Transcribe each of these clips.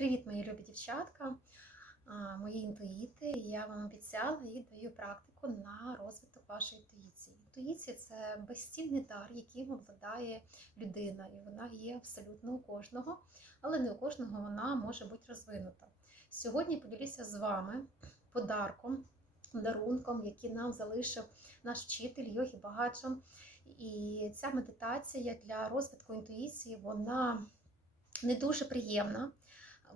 Привіт, мої любі дівчатка, мої інтуїти. Я вам обіцяла і даю практику на розвиток вашої інтуїції. Інтуїція це безцінний дар, яким обладає людина, і вона є абсолютно у кожного, але не у кожного вона може бути розвинута. Сьогодні поділюся з вами подарком, дарунком, який нам залишив наш вчитель Йогі Багаджан. І ця медитація для розвитку інтуїції, вона не дуже приємна.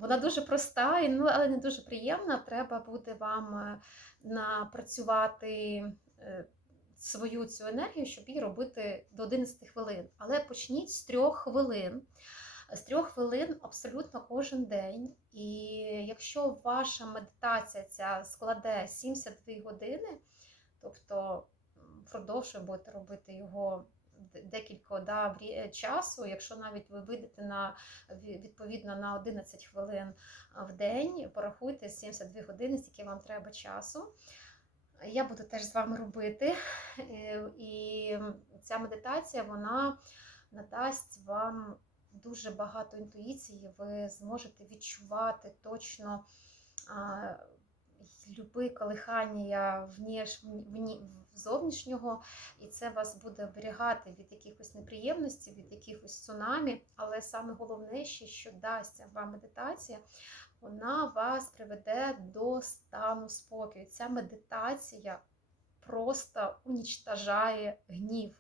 Вона дуже проста, ну, але не дуже приємна. Треба буде вам е, напрацювати е, свою цю енергію, щоб її робити до 11 хвилин. Але почніть з трьох хвилин. З трьох хвилин абсолютно кожен день. І якщо ваша медитація ця складе 72 години, тобто впродовж ви будете робити його декілька да, часу, якщо навіть ви вийдете на відповідно на 11 хвилин в день, порахуйте 72 години, скільки вам треба часу. Я буду теж з вами робити. Е, І ця медитація вона надасть вам дуже багато інтуїції. Ви зможете відчувати точно а, любі колихання зовнішнього, і це вас буде оберігати від якихось неприємностей, від якихось цунамі. Але саме головне, що дасть вам медитація, вона вас приведе до стану спокою. Ця медитація просто унічтажає гнів,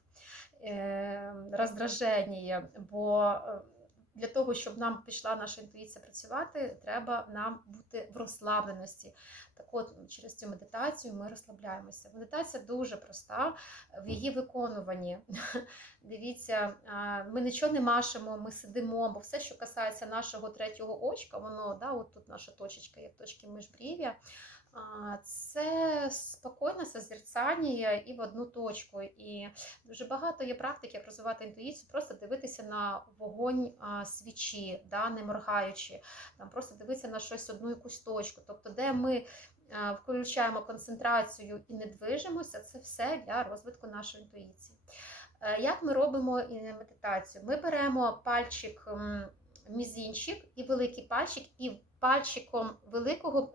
е, роздраження, бо е, для того, щоб нам пішла наша інтуїція працювати, треба нам бути в розслабленості. Так от, через цю медитацію ми розслабляємося. Медитація дуже проста в її виконуванні. Дивіться, ми нічого не машемо, ми сидимо, бо все, що касається нашого третього очка, воно да, от тут наша точечка, як точки міжбрів'я. Це спокійне созерцання і в одну точку. І дуже багато є практик, як розвивати інтуїцію, просто дивитися на вогонь свічі, да, не моргаючи, там просто дивитися на щось одну якусь точку. Тобто, де ми включаємо концентрацію і не движемося, це все для розвитку нашої інтуїції. Е, як ми робимо медитацію? Ми беремо пальчик мізінчик і великий пальчик, і пальчиком великого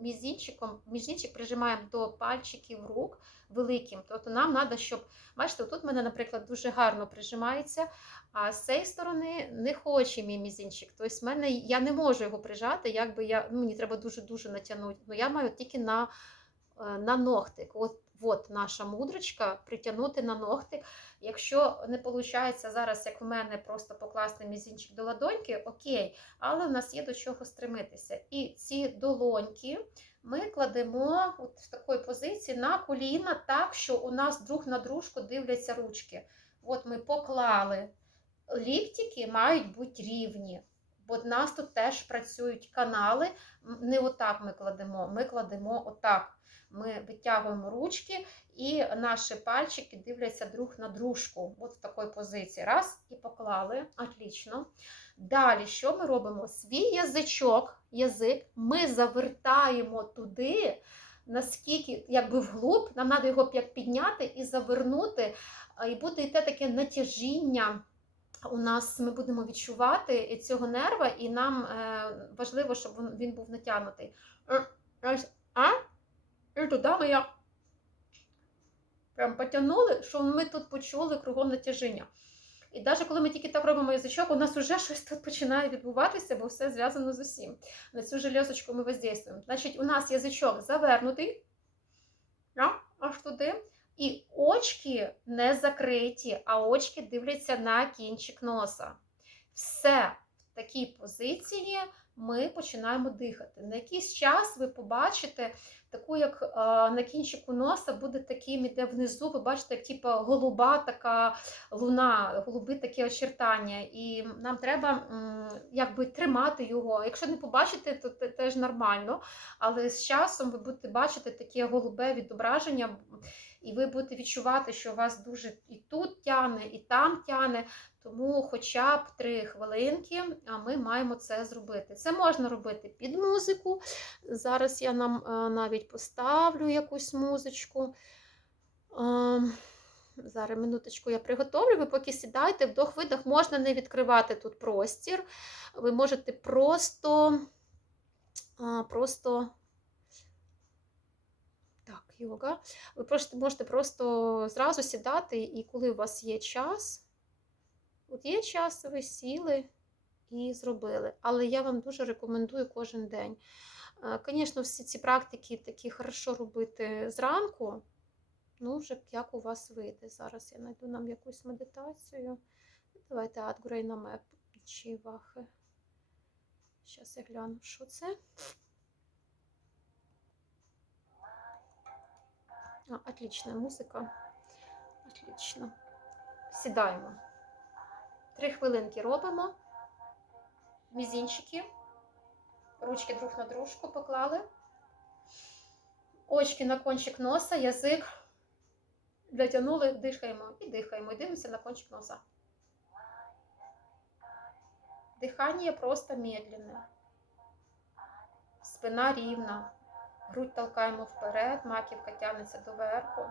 мізінчиком, мізінчик прижимаємо до пальчиків рук великим. Тобто нам треба, щоб, бачите, тут в мене, наприклад, дуже гарно прижимається, а з цієї сторони не хоче мій мізінчик. Тобто мене, я не можу його прижати, якби я, ну, мені треба дуже-дуже натягнути. Ну, я маю тільки на, е, на ногтик. От От наша мудрочка притягнути на ногтик. Якщо не виходить зараз, як в мене, просто покласти мізінчик до ладоньки, окей, але в нас є до чого стремитися. І ці долоньки ми кладемо от в такій позиції на коліна, так, що у нас друг на дружку дивляться ручки. От ми поклали. Ліктики мають бути рівні. Бо в нас тут теж працюють канали. Не отак ми кладемо, ми кладемо отак. Ми витягуємо ручки, і наші пальчики дивляться друг на дружку. От в такій позиції. Раз, і поклали. Отлично. Далі, що ми робимо? Свій язичок, язик ми завертаємо туди, наскільки, якби вглуб, нам треба його підняти і завернути, і буде йти таке натяжіння. У нас ми будемо відчувати цього нерва, і нам е, важливо, щоб він був натягнутий. А? І туди ми як прям потягнули, що ми тут почули кругом натяження. І навіть коли ми тільки так робимо язичок, у нас вже щось тут починає відбуватися, бо все зв'язано з усім. На цю железочку ми воздействуємо. Значить, у нас язичок завернутий, аж туди. І очки не закриті, а очки дивляться на кінчик носа. Все в такій позиції ми починаємо дихати. На якийсь час ви побачите, таку, як е, на кінчику носа буде таким, іде внизу, ви бачите, як типу, голуба така луна, голуби такі очертання. І нам треба якби тримати його. Якщо не побачите, то це теж нормально. Але з часом ви будете бачити таке голубе відображення. І ви будете відчувати, що вас дуже і тут тяне, і там тяне. Тому хоча б три хвилинки, а ми маємо це зробити. Це можна робити під музику. Зараз я нам навіть поставлю якусь музичку. Зараз минуточку я приготовлю. Ви поки сідайте, вдох-видох, можна не відкривати тут простір. Ви можете просто, просто так, йога. Ви просто можете просто зразу сідати, і коли у вас є час, от є час, ви сіли і зробили. Але я вам дуже рекомендую кожен день. Звісно, всі ці практики такі хорошо робити зранку. Ну, вже як у вас вийде. Зараз я знайду нам якусь медитацію. Давайте Адгурейна Меп чи Вахи. Зараз я гляну, що це. А, отличная музика. Отлично. Сідаємо. Три хвилинки робимо. Мізінчики. Ручки друг на дружку поклали. Очки на кончик носа, язик. Дотягнули, дихаємо і дихаємо. І дивимося на кончик носа. Дихання просто медленне. Спина рівна. Грудь толкаємо вперед, маківка тягнеться доверху.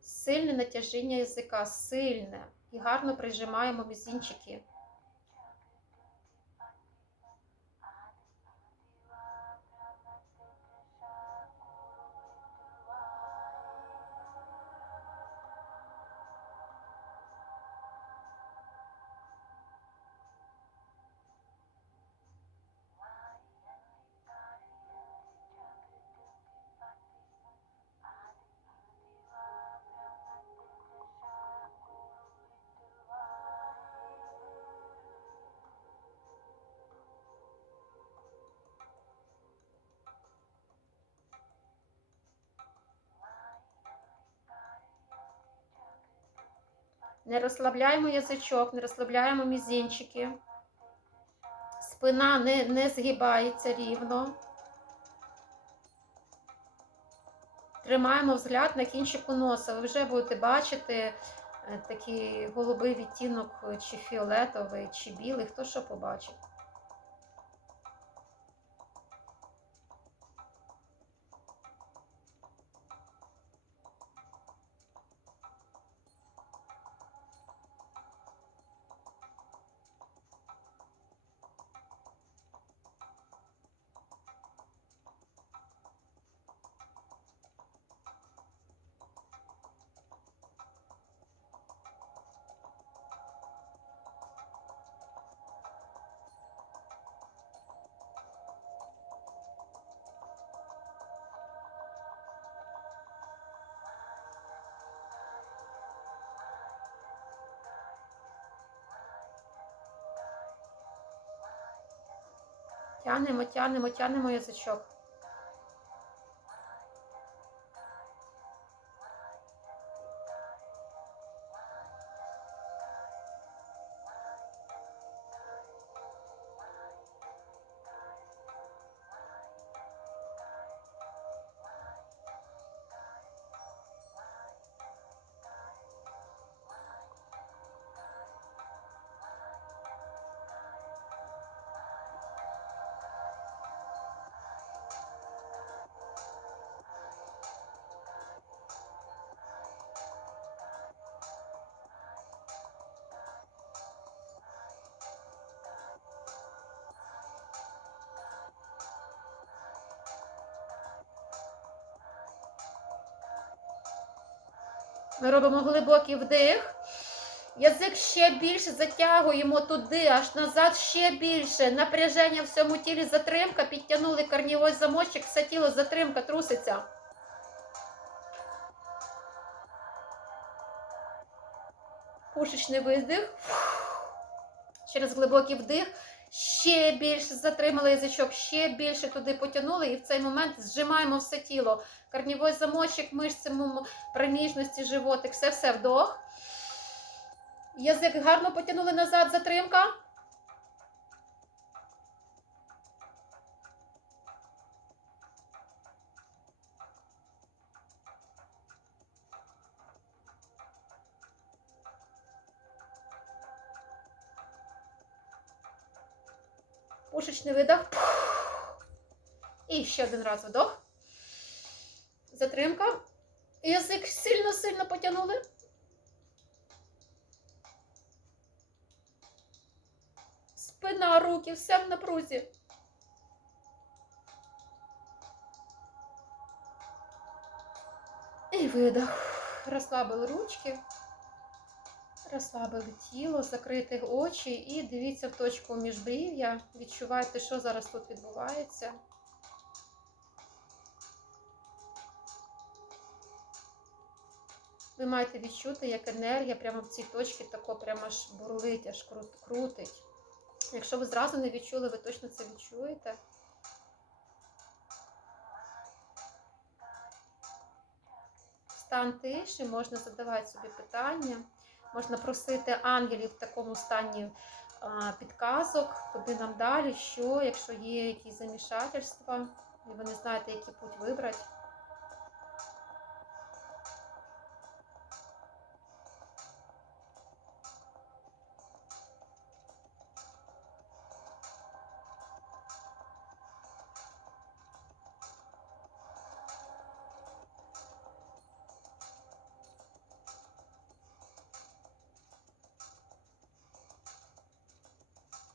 Сильне натяжіння язика, сильне. І гарно прижимаємо мізінчики. Не розслабляємо язичок, не розслабляємо мізинчики. Спина не, не згибається рівно. Тримаємо взгляд на кінчику носа. Ви вже будете бачити е, такий голубий відтінок, чи фіолетовий, чи білий, хто що побачить. Тянемо, тянемо, тянемо язичок. Ми робимо глибокий вдих. Язик ще більше затягуємо туди, аж назад ще більше. Напряження в всьому тілі затримка. Підтягнули корнівий замочок, все тіло затримка, труситься. Пушечний видих. Через глибокий вдих. Ще більше затримали язичок, ще більше туди потягнули, і в цей момент зжимаємо все тіло. Корнівий замочок, мишці проміжності, животик, все-все вдох. Язик гарно потягнули назад, затримка. Пушечний видох. І ще один раз вдох. Затримка. Язик сильно-сильно потягнули. Спина, руки, все в напрузі. І видох. Розслабили ручки, розслабили тіло, закрити очі і дивіться в точку міжбрів'я. Відчувайте, що зараз тут відбувається. Ви маєте відчути, як енергія прямо в цій точці тако прямо аж бурлить, аж крутить. Якщо ви зразу не відчули, ви точно це відчуєте. Стан тиші, можна задавати собі питання, можна просити ангелів в такому стані підказок, куди нам далі, що, якщо є якісь замішательства, і ви не знаєте, який путь вибрати.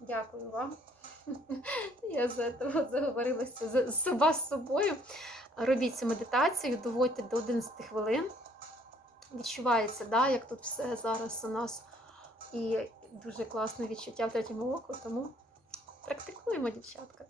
Дякую вам. Я за того заговорилася з з собою. Робіть цю медитацію, доводьте до 11 хвилин. Відчувається, да, як тут все зараз у нас. І дуже класне відчуття в третьому оку, тому практикуємо, дівчатка.